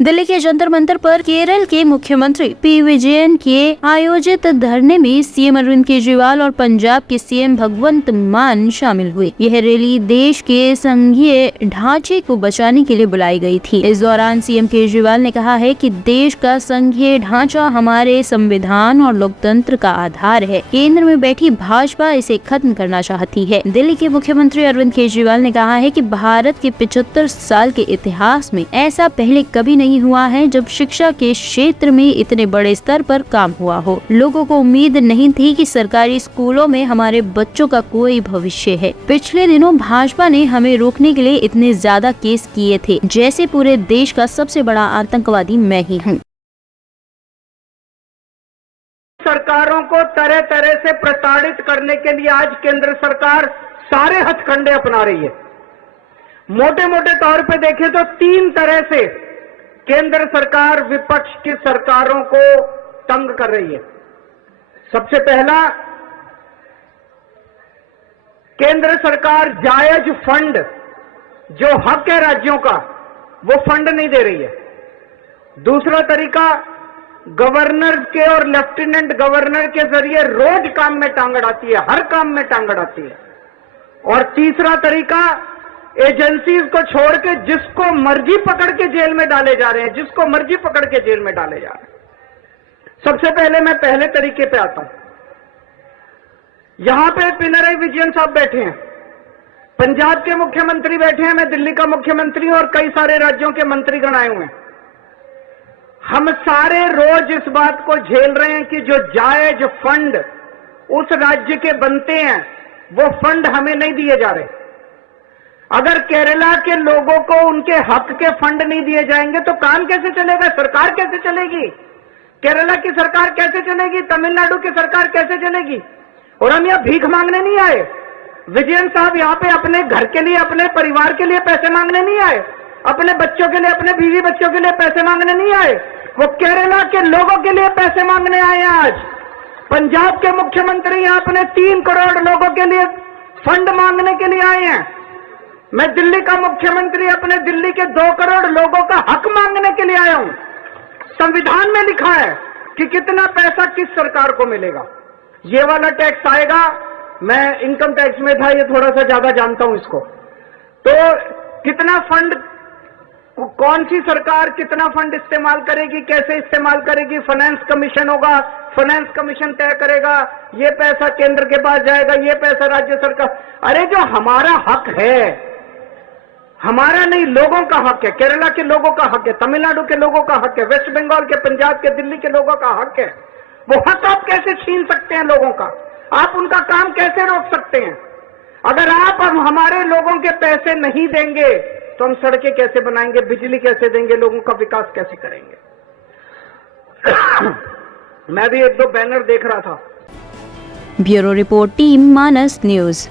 दिल्ली के जंतर मंतर पर केरल के मुख्यमंत्री पी विजयन के आयोजित धरने में सीएम अरविंद केजरीवाल और पंजाब के सीएम भगवंत मान शामिल हुए। यह रैली देश के संघीय ढांचे को बचाने के लिए बुलाई गई थी। इस दौरान सीएम केजरीवाल ने कहा है कि देश का संघीय ढांचा हमारे संविधान और लोकतंत्र का आधार है। केंद्र में बैठी भाजपा इसे खत्म करना चाहती है। दिल्ली के मुख्यमंत्री अरविंद केजरीवाल ने कहा है कि भारत के 75 साल के इतिहास में ऐसा पहले कभी नहीं हुआ है जब शिक्षा के क्षेत्र में इतने बड़े स्तर पर काम हुआ हो। लोगों को उम्मीद नहीं थी कि सरकारी स्कूलों में हमारे बच्चों का कोई भविष्य है। पिछले दिनों भाजपा ने हमें रोकने के लिए इतने ज्यादा केस किए थे, जैसे पूरे देश का सबसे बड़ा आतंकवादी मैं ही हूँ। सरकारों को तरह तरह से प्रताड़ित करने के लिए आज केंद्र सरकार सारे हथकंडे अपना रही है। मोटे मोटे तौर पे देखें तो 3 तरह से केंद्र सरकार विपक्ष की सरकारों को तंग कर रही है। सबसे पहला, केंद्र सरकार जायज फंड जो हक है राज्यों का वो फंड नहीं दे रही है। दूसरा तरीका, गवर्नर के और लेफ्टिनेंट गवर्नर के जरिए रोज काम में टांग अड़ाती है, हर काम में टांग अड़ाती है। और तीसरा तरीका, एजेंसीज को छोड़ के जिसको मर्जी पकड़ के जेल में डाले जा रहे हैं, जिसको मर्जी पकड़ के जेल में डाले जा रहे हैं। सबसे पहले मैं पहले तरीके पे आता हूं। यहां पे पिनराई विजयन साहब बैठे हैं, पंजाब के मुख्यमंत्री बैठे हैं, मैं दिल्ली का मुख्यमंत्री और कई सारे राज्यों के मंत्रीगण आए हुए हैं। हम सारे रोज इस बात को झेल रहे हैं कि जो जायज फंड उस राज्य के बनते हैं वो फंड हमें नहीं दिए जा रहे। अगर केरला के लोगों को उनके हक के फंड नहीं दिए जाएंगे तो काम कैसे चलेगा, सरकार कैसे चलेगी, केरला की सरकार कैसे चलेगी, तमिलनाडु की सरकार कैसे चलेगी। और हम यहां भीख मांगने नहीं आए। विजयन साहब यहां पे अपने घर के लिए, अपने परिवार के लिए पैसे मांगने नहीं आए, अपने बच्चों के लिए, अपने बीवी बच्चों के लिए पैसे मांगने नहीं आए, वो केरला के लोगों के लिए पैसे मांगने आए हैं। आज पंजाब के मुख्यमंत्री यहां अपने 3 करोड़ लोगों के लिए फंड मांगने के लिए आए हैं। मैं दिल्ली का मुख्यमंत्री अपने दिल्ली के 2 करोड़ लोगों का हक मांगने के लिए आया हूं। संविधान में लिखा है कि कितना पैसा किस सरकार को मिलेगा। ये वाला टैक्स आएगा, मैं इनकम टैक्स में था, ये थोड़ा सा ज्यादा जानता हूं इसको। तो कितना फंड, कौन सी सरकार कितना फंड इस्तेमाल करेगी, कैसे इस्तेमाल करेगी, फाइनेंस कमीशन होगा, फाइनेंस कमीशन तय करेगा, ये पैसा केंद्र के पास जाएगा, ये पैसा राज्य सरकार। अरे जो हमारा हक है, हमारा नहीं, लोगों का हक है, केरला के लोगों का हक है, तमिलनाडु के लोगों का हक है, वेस्ट बंगाल के, पंजाब के, दिल्ली के लोगों का हक है। वो हक आप कैसे छीन सकते हैं लोगों का? आप उनका काम कैसे रोक सकते हैं? अगर आप हमारे लोगों के पैसे नहीं देंगे तो हम सड़कें कैसे बनाएंगे, बिजली कैसे देंगे, लोगों का विकास कैसे करेंगे? मैं भी 1-2 बैनर देख रहा था। ब्यूरो रिपोर्ट, टीम मानस न्यूज।